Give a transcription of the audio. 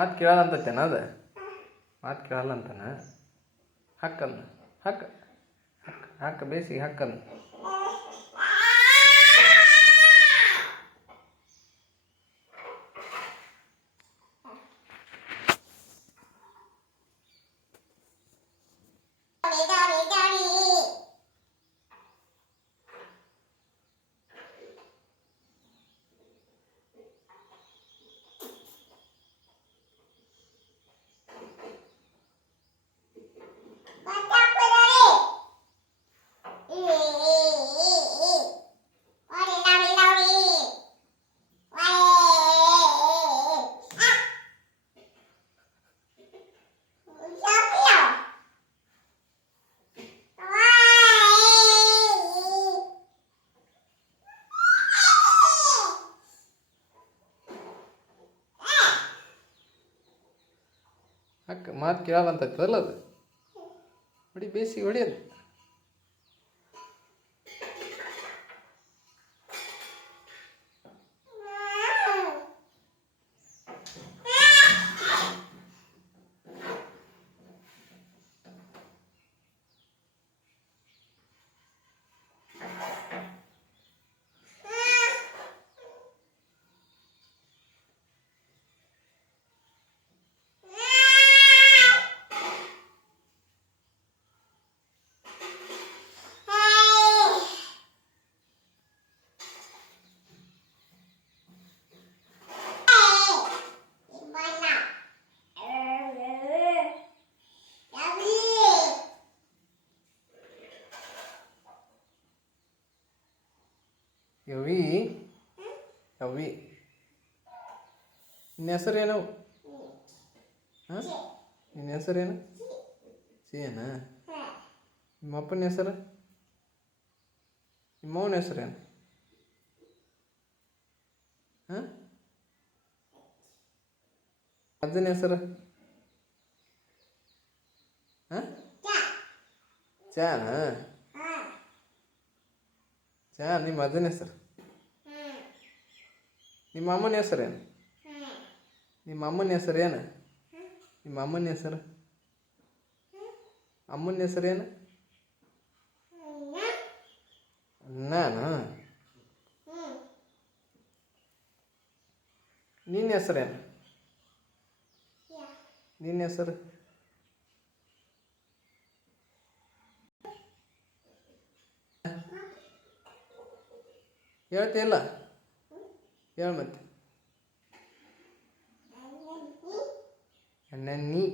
ಮಾತು ಕೇಳಲ್ಲ ಅಂತತ್ತೇನ ಅದು ಮಾತು ಕೇಳಲ್ಲ ಅಂತಾನ ಹಕ್ಕನ್ನು ಹಕ್ಕ ಹಕ್ಕ ಹಕ್ಕ ಬೇಸಿಗೆ ಹಕ್ಕನ್ನು ಹಕ್ಕ ಮಾತು ಕೇಳಲ್ಲ ಅಂತಲ್ಲ ಅದು ಹೊಡಿ ಬೇಸಿಗೆ ಹೊಡಿಯೋದು ಯವಿ ಯವಿ ನಿನ್ನ ಹೆಸರೇನು ಹಾಂ ನಿನ್ನ ಹೆಸರೇನು ಸಿಯನಾ ನಿಮ್ಮ ಅಪ್ಪನ ಹೆಸರು ನಿಮ್ಮವನ ಹೆಸರೇನು ಹಾಂ ಅಜ್ಜನ ಹೆಸರು ಹಾಂ ಚಾನಾ ಚಾ ನಿಮ್ಮ ಅಜ್ಜನ ಹೆಸರು ನಿಮ್ಮ ಅಮ್ಮನ ಹೆಸರೇನು ನಿಮ್ಮ ಅಮ್ಮನ ಹೆಸರೇನು ನಿಮ್ಮ ಅಮ್ಮನ ಹೆಸರು ಅಮ್ಮನ ಹೆಸರೇನು ನಾನು ನಿನ್ನ ಹೆಸರೇನು ನಿನ್ನ ಹೆಸರು ಹೇಳ್ತಿಲ್ಲ ಹೇಳು ಮತ್ತೆ ನನ್ನಿ